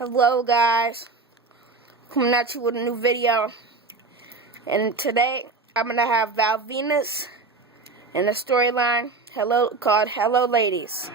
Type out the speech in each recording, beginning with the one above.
Hello guys, coming at you with a new video, and today I'm gonna have Val Venis in a storyline called Hello Ladies.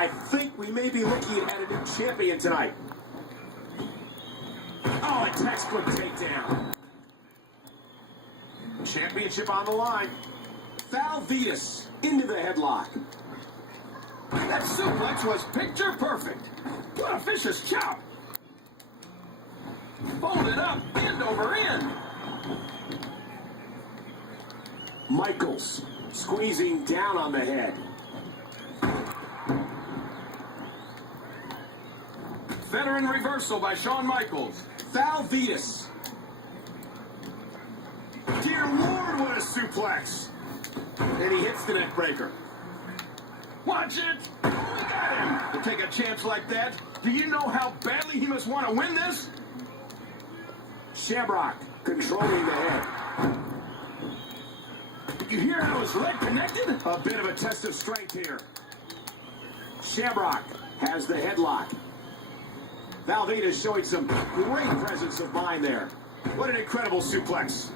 I think we may be looking at a new champion tonight. Oh, a textbook takedown. Championship on the line. Val Venis into the headlock. That suplex was picture perfect. What a vicious chop. Folded up, end over end. Michaels squeezing down on the head. Veteran reversal by Shawn Michaels. Val Venis. Dear Lord, what a suplex. And he hits the neck breaker. Watch it. We got him. To take a chance like that, do you know how badly he must want to win this? Shamrock controlling the head. Did you hear how his leg connected? A bit of a test of strength here. Shamrock has the headlock. Val Venis showing some great presence of mind there. What an incredible suplex.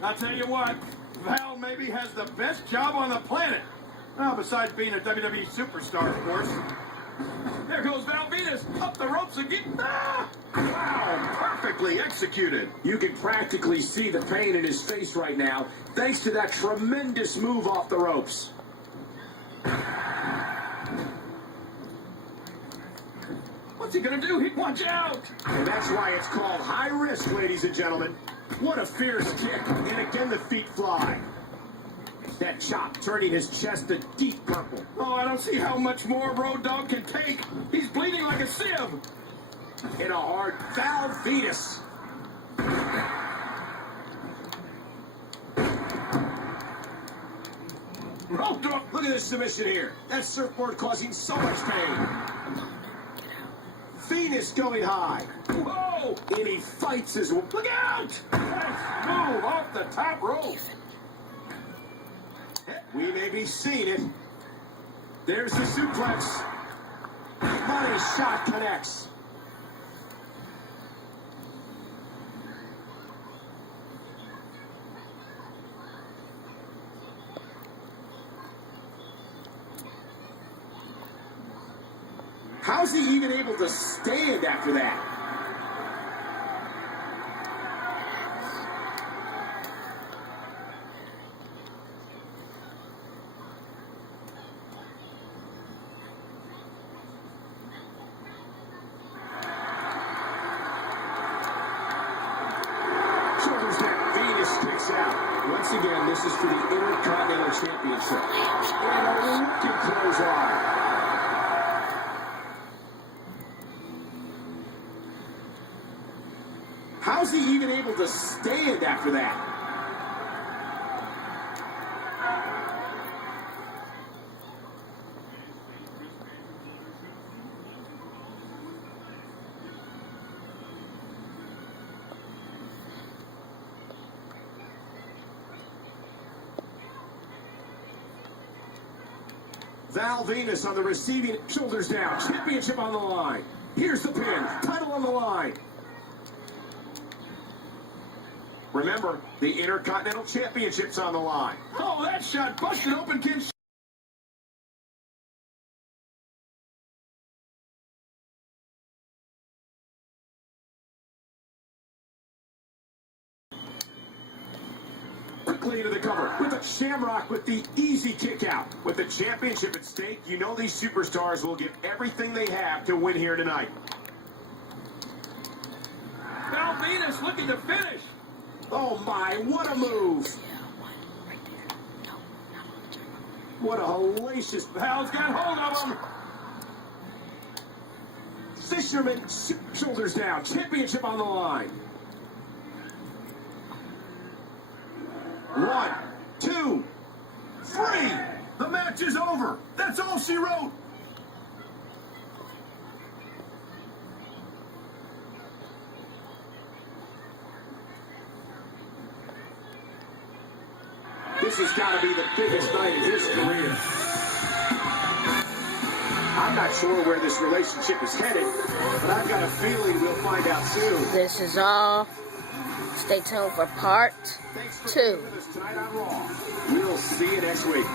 I'll tell you what, Val maybe has the best job on the planet. Well, besides being a WWE superstar, of course. There goes Val Venis, up the ropes again. Ah! Wow, perfectly executed. You can practically see the pain in his face right now, thanks to that tremendous move off the ropes. What's he gonna do? Watch out! And that's why it's called high risk, ladies and gentlemen. What a fierce kick, and again the feet fly. That chop turning his chest a deep purple. Oh, I don't see how much more Road Dogg can take. He's bleeding like a sieve. In a hard Val Venis. Road Dogg. Look at this submission here. That surfboard causing so much pain. Venis going high. Whoa! And he fights his... Look out! Nice move off the top rope. We may be seeing it. There's the suplex. Money shot connects. How's he even able to stand after that? Shoulders down, Venis kicks out. Once again, this is for the Intercontinental Championship. And a wicked clothesline. How's he even able to stand after that? Val Venis on the receiving, shoulders down, championship on the line. Here's the pin, title on the line. Remember, the Intercontinental Championship's on the line. Oh, that shot busted open Ken's. Quickly to the cover with a Shamrock with the easy kick out. With the championship at stake, you know these superstars will give everything they have to win here tonight. Val Venis looking to finish. Oh my, what a move. What a hellacious... Val's got hold of him. Fisherman, shoulders down, championship on the line. 1, 2, 3. The match is over. That's all she wrote. This has got to be the biggest night of his career. I'm not sure where this relationship is headed, but I've got a feeling we'll find out soon. This is all. Stay tuned for part 2. Tonight on Raw. We'll see you next week.